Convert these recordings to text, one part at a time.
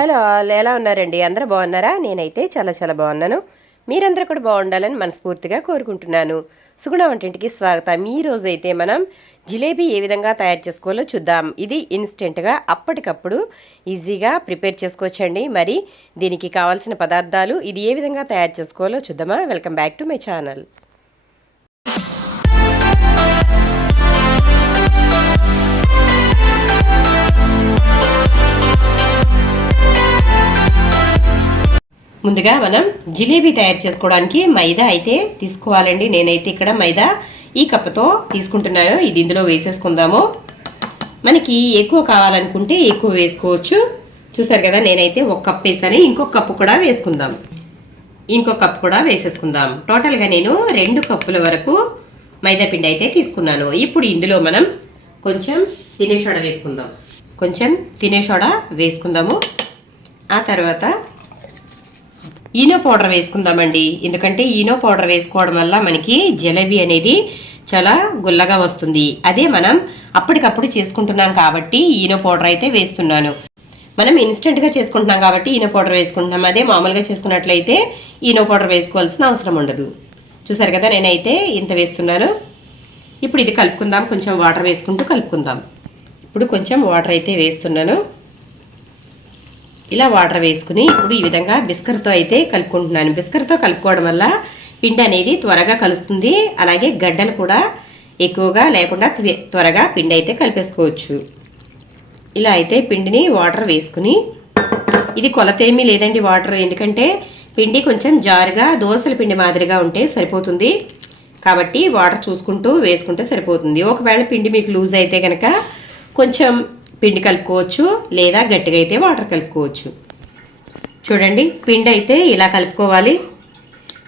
Hello all, ఎలా ఉన్నారండి? అందరూ బాగున్నారా? నేనైతే చాలా బాగున్నాను. మీరందరూ కూడా బాగుండాలని మనస్ఫూర్తిగా కోరుకుంటున్నాను. సుగుణ వంటింటికి స్వాగతం. ఈ రోజైతే మనం జిలేబీ ఏ విధంగా తయారు చేసుకోవాలో చూద్దాం. ఇది ఇన్స్టెంట్గా అప్పటికప్పుడు ఈజీగా ప్రిపేర్ చేసుకోవచ్చండి. మరి దీనికి కావాల్సిన పదార్థాలు, ఇది ఏ విధంగా తయారు చేసుకోవాలో చూద్దామా? Welcome back to my channel. ముందుగా మనం జిలేబీ తయారు చేసుకోవడానికి మైదా అయితే తీసుకోవాలండి. నేనైతే ఇక్కడ మైదా ఈ కప్పుతో తీసుకుంటున్నాను. ఇది ఇందులో వేసేసుకుందాము. మనకి ఎక్కువ కావాలనుకుంటే ఎక్కువ వేసుకోవచ్చు. చూసారు కదా, నేనైతే ఒక కప్ వేసాను. ఇంకొక కప్పు కూడా వేసుకుందాం. ఇంకొక కప్పు కూడా వేసేసుకుందాం. టోటల్గా నేను 2 కప్పుల వరకు మైదా పిండి అయితే తీసుకున్నాను. ఇప్పుడు ఇందులో మనం కొంచెం తినే సోడా వేసుకుందాం. ఆ తర్వాత ఈనో పౌడర్ వేసుకుందామండి. ఎందుకంటే ఈనో పౌడర్ వేసుకోవడం వల్ల మనకి జిలేబీ అనేది చాలా గుల్లగా వస్తుంది. అదే మనం అప్పటికప్పుడు చేసుకుంటున్నాం కాబట్టి ఈనో పౌడర్ అయితే వేస్తున్నాను. మనం ఇన్స్టెంట్గా చేసుకుంటున్నాం కాబట్టి ఈనో పౌడర్ వేసుకుంటున్నాం. అదే మామూలుగా చేసుకున్నట్లయితే ఈనో పౌడర్ వేసుకోవాల్సిన అవసరం ఉండదు. చూసారు కదా, నేనైతే ఇంత వేస్తున్నాను. ఇప్పుడు ఇది కలుపుకుందాం. కొంచెం వాటర్ వేసుకుంటూ కలుపుకుందాం. ఇప్పుడు కొంచెం వాటర్ అయితే వేస్తున్నాను. ఇలా వాటర్ వేసుకుని ఇప్పుడు ఈ విధంగా బిస్కర్తో అయితే కలుపుకుంటున్నాను. బిస్కర్తో కలుపుకోవడం వల్ల పిండి అనేది త్వరగా కలుస్తుంది. అలాగే గడ్డలు కూడా ఎక్కువగా లేకుండా త్వరగా పిండి అయితే కలిపేసుకోవచ్చు. ఇలా అయితే పిండిని వాటర్ వేసుకుని, ఇది కొలత ఏమీ లేదండి వాటర్, ఎందుకంటే పిండి కొంచెం జారుగా దోసల పిండి మాదిరిగా ఉంటే సరిపోతుంది. కాబట్టి వాటర్ చూసుకుంటూ వేసుకుంటే సరిపోతుంది. ఒకవేళ పిండి మీకు లూజ్ అయితే కనుక కొంచెం పిండి కలుపుకోవచ్చు, లేదా గట్టిగా అయితే వాటర్ కలుపుకోవచ్చు. చూడండి, పిండి అయితే ఇలా కలుపుకోవాలి.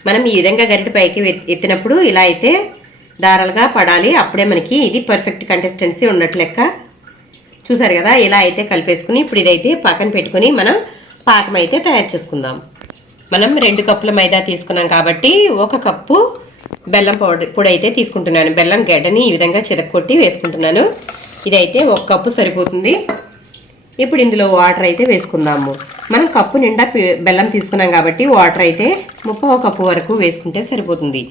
మనం ఈ విధంగా గరిటె పైకి ఎత్తినప్పుడు ఇలా అయితే దారాలుగా పడాలి. అప్పుడే మనకి ఇది పర్ఫెక్ట్ కన్సిస్టెన్సీ ఉన్నట్లు లెక్క. చూసారు కదా, ఇలా అయితే కలిపేసుకుని ఇప్పుడు ఇదైతే పక్కన పెట్టుకుని మనం పాకం అయితే తయారు చేసుకుందాం. మనం 2 కప్పుల మైదా తీసుకున్నాం కాబట్టి 1 కప్పు బెల్లం పొడి అయితే తీసుకుంటున్నాను. బెల్లం గడ్డని ఈ విధంగా చిరక్కొట్టి వేసుకుంటున్నాను. ఇదైతే 1 కప్పు సరిపోతుంది. ఇప్పుడు ఇందులో వాటర్ అయితే వేసుకుందాము. మనం కప్పు నిండా బెల్లం తీసుకున్నాం కాబట్టి వాటర్ అయితే 30 కప్పు వరకు వేసుకుంటే సరిపోతుంది.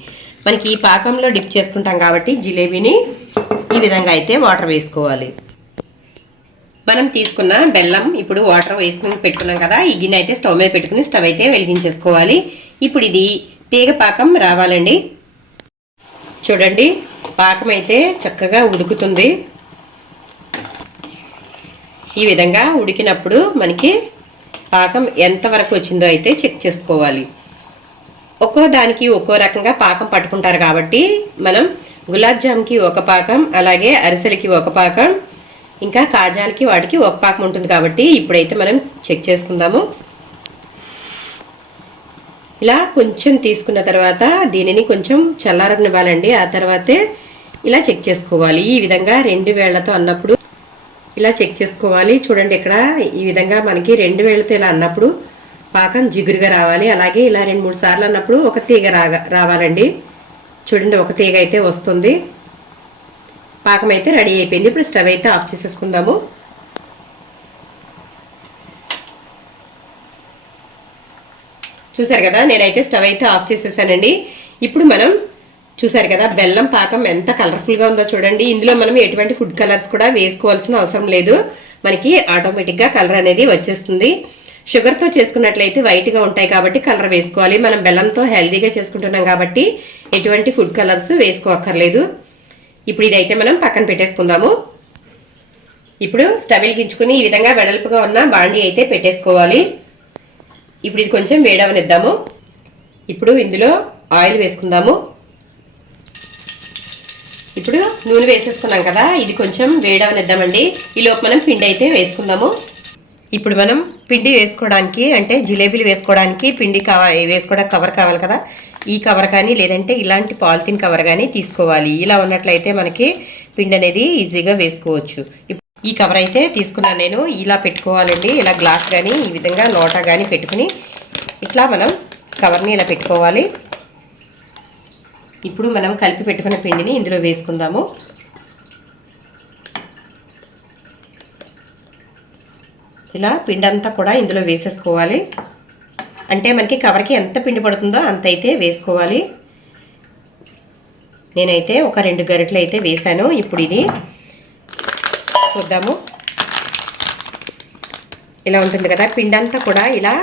మనకి ఈ పాకంలో డిప్ చేసుకుంటాం కాబట్టి జిలేబీని ఈ విధంగా అయితే వాటర్ వేసుకోవాలి. మనం తీసుకున్న బెల్లం ఇప్పుడు వాటర్ వేసుకుని పెట్టుకున్నాం కదా, ఈ గిన్నె అయితే స్టవ్ మీద పెట్టుకుని స్టవ్ అయితే వెలిగించేసుకోవాలి. ఇప్పుడు ఇది తీగ పాకం రావాలండి. చూడండి, పాకం అయితే చక్కగా ఉడుకుతుంది. ఈ విధంగా ఉడికినప్పుడు మనకి పాకం ఎంతవరకు వచ్చిందో అయితే చెక్ చేసుకోవాలి. ఒక్కో దానికి ఒక్కో రకంగా పాకం పట్టుకుంటారు కాబట్టి మనం గులాబ్ జామ్కి 1 పాకం, అలాగే అరిసెలకి 1 పాకం, ఇంకా కాజాలకి వాటికి 1 పాకం ఉంటుంది కాబట్టి ఇప్పుడైతే మనం చెక్ చేసుకుందాము. ఇలా కొంచెం తీసుకున్న తర్వాత దీనిని కొంచెం చల్లారనివ్వాలండి. ఆ తర్వాతే ఇలా చెక్ చేసుకోవాలి. ఈ విధంగా 2 వేళ్లతో అన్నప్పుడు ఇలా చెక్ చేసుకోవాలి. చూడండి, ఇక్కడ ఈ విధంగా మనకి 2 వేళ్లతో ఇలా అన్నప్పుడు పాకం జిగురుగా రావాలి. అలాగే ఇలా 2-3 సార్లు అన్నప్పుడు 1 తీగ రావాలండి. చూడండి, 1 తీగ అయితే వస్తుంది. పాకం అయితే రెడీ అయిపోయింది. ఇప్పుడు స్టవ్ అయితే ఆఫ్ చేసేసుకుందాము. చూసారు కదా, నేనైతే స్టవ్ అయితే ఆఫ్ చేసేసానండి. ఇప్పుడు మనం చూసారు కదా, బెల్లం పాకం ఎంత కలర్ఫుల్గా ఉందో చూడండి. ఇందులో మనం ఎటువంటి ఫుడ్ కలర్స్ కూడా వేసుకోవాల్సిన అవసరం లేదు. మనకి ఆటోమేటిక్గా కలర్ అనేది వచ్చేస్తుంది. షుగర్తో చేసుకున్నట్లయితే వైట్గా ఉంటాయి కాబట్టి కలర్ వేసుకోవాలి. మనం బెల్లంతో హెల్దీగా చేసుకుంటున్నాం కాబట్టి ఎటువంటి ఫుడ్ కలర్స్ వేసుకోక్కర్లేదు. ఇప్పుడు ఇదైతే మనం పక్కన పెట్టేసుకుందాము. ఇప్పుడు స్టవ్ వెలిగించుకుని ఈ విధంగా వెడల్పుగా ఉన్న బాండీ అయితే పెట్టేసుకోవాలి. ఇప్పుడు ఇది కొంచెం వేడవనిద్దాము. ఇప్పుడు ఇందులో ఆయిల్ వేసుకుందాము. ఇప్పుడు నూనె వేసేసుకున్నాం కదా, ఇది కొంచెం వేడవనిద్దామండి. ఈలోపు మనం పిండి అయితే వేసుకుందాము. ఇప్పుడు మనం పిండి వేసుకోవడానికి, అంటే జిలేబీలు వేసుకోవడానికి పిండి వేసుకోవడానికి కవర్ కావాలి కదా, ఈ కవర్ కానీ లేదంటే ఇలాంటి పాలిథిన్ కవర్ కానీ తీసుకోవాలి. ఇలా ఉన్నట్లయితే మనకి పిండి అనేది ఈజీగా వేసుకోవచ్చు. ఈ కవర్ అయితే తీసుకున్నాను నేను. ఇలా పెట్టుకోవాలండి. ఇలా గ్లాస్ కానీ ఈ విధంగా లోటా కానీ పెట్టుకుని ఇట్లా మనం కవర్ని ఇలా పెట్టుకోవాలి. ఇప్పుడు మనం కలిపి పెట్టుకున్న పిండిని ఇందులో వేసుకుందాము. ఇలా పిండి అంతా కూడా ఇందులో వేసేసుకోవాలి. అంటే మనకి కవర్కి ఎంత పిండి పడుతుందో అంత అయితే వేసుకోవాలి. నేనైతే ఒక 2 గరిటెలు అయితే వేసాను. ఇప్పుడు ఇది చూద్దాము. ఇలా ఉంటుంది కదా, పిండి అంతా కూడా ఇలా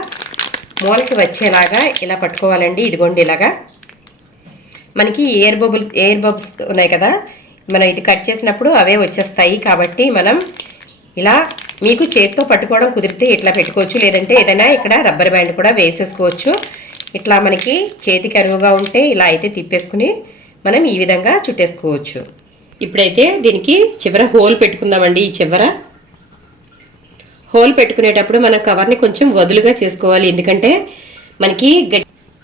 మూలకి వచ్చేలాగా ఇలా పట్టుకోవాలండి. ఇదిగోండి ఇలాగా. మనకి ఎయిర్ బబుల్స్ ఉన్నాయి కదా, మనం ఇది కట్ చేసినప్పుడు అవే వచ్చేస్తాయి. కాబట్టి మనం ఇలా మీకు చేతితో పట్టుకోవడం కుదిరితే ఇట్లా పెట్టుకోవచ్చు, లేదంటే ఏదైనా ఇక్కడ రబ్బర్ బ్యాండ్ కూడా వేసేసుకోవచ్చు. ఇట్లా మనకి చేతికి అరువుగా ఉంటే ఇలా అయితే తిప్పేసుకుని మనం ఈ విధంగా చుట్టేసుకోవచ్చు. ఇప్పుడైతే దీనికి చివర హోల్ పెట్టుకుందామండి. ఈ చివర హోల్ పెట్టుకునేటప్పుడు మనం కవర్ని కొంచెం వదులుగా చేసుకోవాలి. ఎందుకంటే మనకి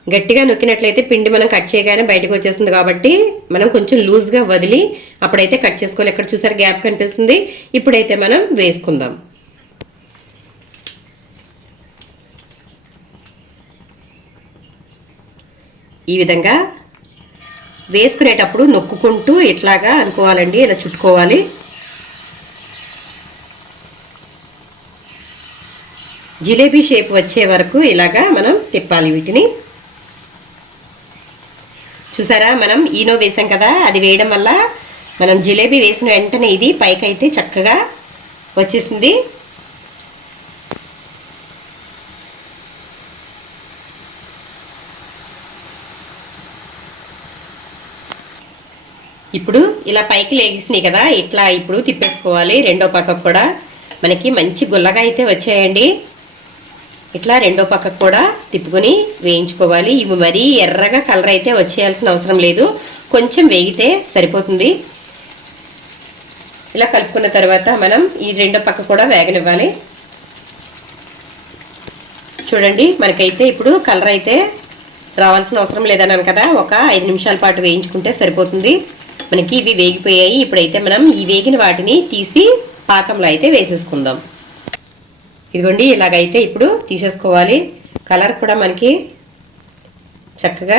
గట్టిగా నొక్కినట్లయితే పిండి మనం కట్ చేయగానే బయటకు వచ్చేస్తుంది. కాబట్టి మనం కొంచెం లూజ్గా వదిలి అప్పుడైతే కట్ చేసుకోవాలి. ఎక్కడ చూసారు గ్యాప్ కనిపిస్తుంది. ఇప్పుడైతే మనం వేసుకుందాం. ఈ విధంగా వేసుకునేటప్పుడు నొక్కుకుంటూ ఇట్లాగా అనుకోవాలండి. ఇలా చుట్టుకోవాలి. జిలేబీ షేప్ వచ్చే వరకు ఇలాగా మనం తిప్పాలి వీటిని. చూసారా, మనం ఈనో వేసాం కదా, అది వేయడం వల్ల మనం జిలేబీ వేసిన వెంటనే ఇది పైకైతే చక్కగా వచ్చేసింది. ఇప్పుడు ఇలా పైకి లేగిసినాయి కదా, ఇట్లా ఇప్పుడు తిప్పేసుకోవాలి. రెండో పక్కకు కూడా మనకి మంచి గుల్లగా అయితే వచ్చాయండి. ఇట్లా రెండో పక్కకు కూడా తిప్పుకొని వేయించుకోవాలి. ఇవి మరీ ఎర్రగా కలర్ అయితే వచ్చేయాల్సిన అవసరం లేదు, కొంచెం వేగితే సరిపోతుంది. ఇలా కలుపుకున్న తర్వాత మనం ఈ రెండో పక్క కూడా వేగనివ్వాలి. చూడండి, మనకైతే ఇప్పుడు కలర్ అయితే రావాల్సిన అవసరం లేదన్నాను కదా, ఒక 5 నిమిషాల పాటు వేయించుకుంటే సరిపోతుంది. మనకి ఇవి వేగిపోయాయి. ఇప్పుడైతే మనం ఈ వేగిన వాటిని తీసి పాకంలో అయితే వేసేసుకుందాం. ఇదిగోండి, ఇలాగైతే ఇప్పుడు తీసేసుకోవాలి. కలర్ కూడా మనకి చక్కగా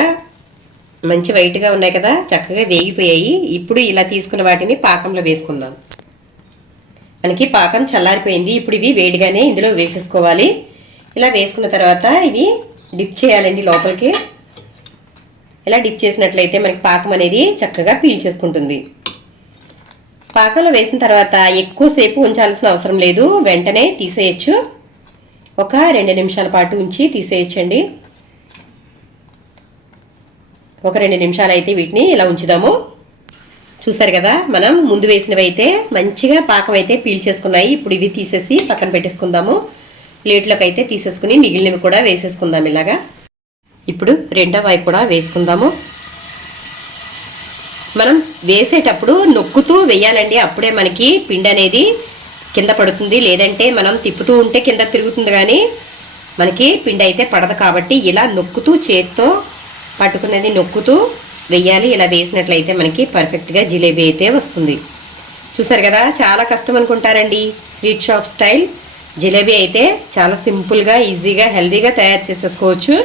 మంచి వైట్గా ఉన్నాయి కదా, చక్కగా వేగిపోయాయి. ఇప్పుడు ఇలా తీసుకున్న వాటిని పాకంలో వేసుకుందాం. మనకి పాకం చల్లారిపోయింది. ఇప్పుడు ఇవి వేడిగానే ఇందులో వేసేసుకోవాలి. ఇలా వేసుకున్న తర్వాత ఇవి డిప్ చేయాలండి లోపలికి. ఇలా డిప్ చేసినట్లయితే మనకి పాకం అనేది చక్కగా పీల్చేసుకుంటుంది. పాకంలో వేసిన తర్వాత ఎక్కువసేపు ఉంచాల్సిన అవసరం లేదు, వెంటనే తీసేయచ్చు. ఒక 2 నిమిషాల పాటు ఉంచి తీసేయచ్చండి. ఒక 2 నిమిషాలు అయితే వీటిని ఇలా ఉంచుదాము. చూసారు కదా, మనం ముందు వేసినవి అయితే మంచిగా పాకం అయితే పీల్చేసుకున్నాయి. ఇప్పుడు ఇవి తీసేసి పక్కన పెట్టేసుకుందాము. ప్లేట్లోకి అయితే తీసేసుకుని మిగిలినవి కూడా వేసేసుకుందాం ఇలాగా. ఇప్పుడు రెండో వాయి కూడా వేసుకుందాము. మనం వేసేటప్పుడు నొక్కుతూ వేయాలండి, అప్పుడే మనకి పిండి అనేది కింద పడుతుంది. లేదంటే మనం తిప్పుతూ ఉంటే కింద తిరుగుతుంది, కానీ మనకి పిండి అయితే పడదు. కాబట్టి ఇలా నొక్కుతూ చేత్తో పట్టుకునేది నొక్కుతూ వేయాలి. ఇలా వేసినట్లయితే మనకి పర్ఫెక్ట్గా జిలేబీ అయితే వస్తుంది. చూసారు కదా, చాలా కష్టం అనుకుంటారండి. స్వీట్ షాప్ స్టైల్ జిలేబీ అయితే చాలా సింపుల్గా, ఈజీగా, హెల్తీగా తయారు చేసేసుకోవచ్చు.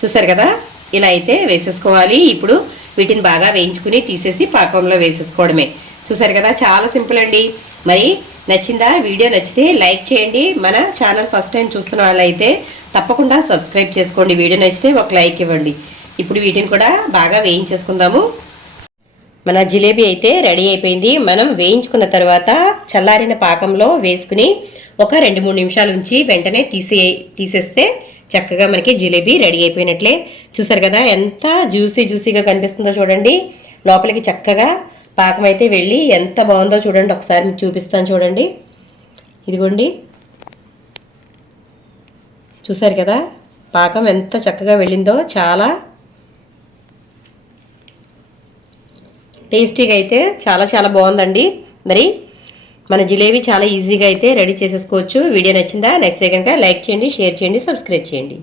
చూసారు కదా, ఇలా అయితే వేసేసుకోవాలి. ఇప్పుడు వీటిని బాగా వేయించుకుని తీసేసి పాకంలో వేసేసుకోవడమే. చూసారు కదా, చాలా సింపుల్ అండి. మరి నచ్చిందా? వీడియో నచ్చితే లైక్ చేయండి. మన ఛానల్ ఫస్ట్ టైం చూస్తున్న వాళ్ళైతే తప్పకుండా సబ్స్క్రైబ్ చేసుకోండి. వీడియో నచ్చితే ఒక లైక్ ఇవ్వండి. ఇప్పుడు వీటిని కూడా బాగా వేయించేసుకుందాము. మన జిలేబీ అయితే రెడీ అయిపోయింది. మనం వేయించుకున్న తర్వాత చల్లారిన పాకంలో వేసుకుని ఒక 2-3 నిమిషాలు ఉంచి వెంటనే తీసేస్తే చక్కగా మనకి జిలేబీ రెడీ అయిపోయినట్లే. చూసారు కదా, ఎంత జ్యూసీగా కనిపిస్తుందో చూడండి. లోపలికి చక్కగా పాకం అయితే వెళ్ళి ఎంత బాగుందో చూడండి. ఒకసారి మీకు చూపిస్తాను చూడండి. ఇదిగోండి, చూసారు కదా పాకం ఎంత చక్కగా వెళ్ళిందో. చాలా టేస్టీగా అయితే చాలా బాగుందండి. మరి మన జిలేబీ చాలా ఈజీగా అయితే రెడీ చేసేసుకోవచ్చు. వీడియో నచ్చిందా? నచ్చితే కనుక లైక్ చేయండి, షేర్ చేయండి, సబ్స్క్రైబ్ చేయండి.